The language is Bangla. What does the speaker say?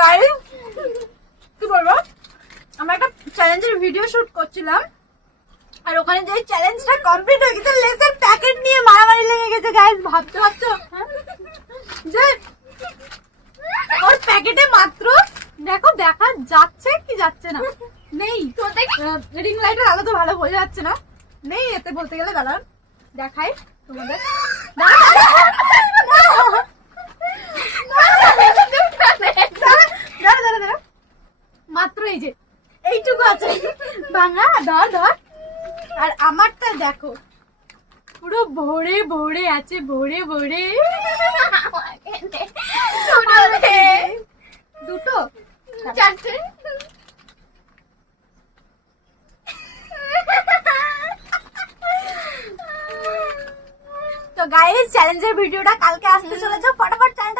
গাইস কি বলবো, আমরা একটা চ্যালেঞ্জের ভিডিও শুট করছিলাম আর ওখানে যে চ্যালেঞ্জটা কমপ্লিট হয়ে গেছে লেসের প্যাকেট নিয়ে মারামারি লেগে গেছে গাইস। ভাবছো যে ওর প্যাকেটে মাত্র দেখো দেখা যাচ্ছে কি যাচ্ছে না, নেই রিং লাইটের আলো তো ভালো বোঝা যাচ্ছে না, নেই এতে বলতে গেলে দাঁড়ান দেখাই তোমাদের। মাত্র এই যে এইটুকু আছে ভাঙা, ধর ধর। আর আমারটা দেখো পুরো ভরে ভরে আছে, ভরে ভরে। দুটো চারটে। তো গাইস চ্যালেঞ্জের ভিডিওটা কালকে আসতে চলেছে, ফটাফট চ্যানেলটা